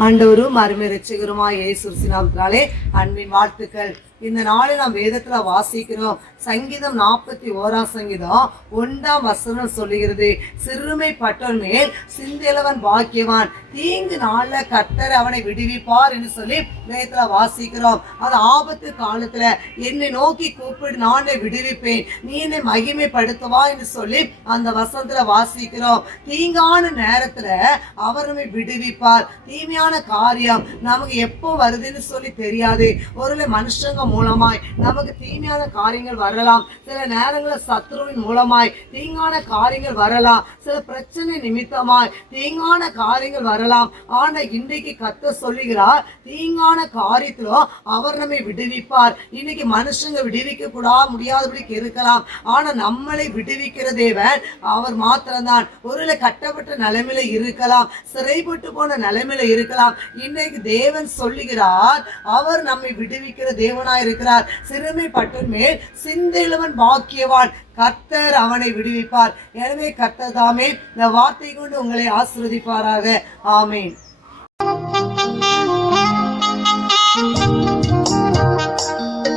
ஆண்டவரும் அருமை ரட்சகருமாய் இயேசு நாமத்தினாலே அன்பின் வாழ்த்துக்கள். இந்த நாளை நாம் வேதத்துல வாசிக்கிறோம். சங்கீதம் 41 சங்கீதம் 1 சொல்லுகிறது, சிறுமைப்பட்டவன் மேல் சிந்தையிலவன் பாக்கியவான், தீங்கு நாள்ல கர்த்தர் அவனை விடுவிப்பார் என்று சொல்லி வேதத்துல வாசிக்கிறோம். அது ஆபத்து காலத்துல என்னை நோக்கி கூப்பிடு, நானே விடுவிப்பேன், நீ என்னை மகிமைப்படுத்துவா என்று சொல்லி அந்த வசனத்துல வாசிக்கிறோம். தீங்கான நேரத்துல அவர் நம்மை விடுவிப்பார். தீமையான காரியம் நமக்கு எப்போ வருதுன்னு சொல்லி தெரியாது. ஒருவேளை மனுஷங்க மூலமாய் நமக்கு தீமையான காரியங்கள் வரலாம். சில நேரங்களில் சத்துருவின் மூலமாய் தீங்கான காரியங்கள் வரலாம். சில பிரச்சனை நிமித்தமாய் தீங்கான காரியங்கள் வரலாம். ஆனா இன்றைக்கு கர்த்தர் சொல்லுகிறார், தீங்கான காரியத்திலும் அவர் நம்மை விடுவிப்பார். இன்னைக்கு மனுஷங்க விடுவிக்க முடியாதபடிக்கு இருக்கலாம். ஆனா நம்மளை விடுவிக்கிற தேவன் அவர் மாத்திரம்தான். ஒருவேளை கட்டப்பட்ட நிலைமையில இருக்கலாம், சிறைப்பட்டு போன நிலைமையில இருக்கலாம். இன்னைக்கு தேவன் சொல்லுகிறார், அவர் நம்மை விடுவிக்கிற தேவனாய் இருக்கிறார். சிறுமைப்பட்டவன் மேல் சிந்தையிலவன் பாக்கியவான், கர்த்தர் அவனை விடுவிப்பார். எனவே கர்த்தர் தாமே இந்த வார்த்தை கொண்டு உங்களை ஆசீர்வதிப்பாராக. ஆமென்.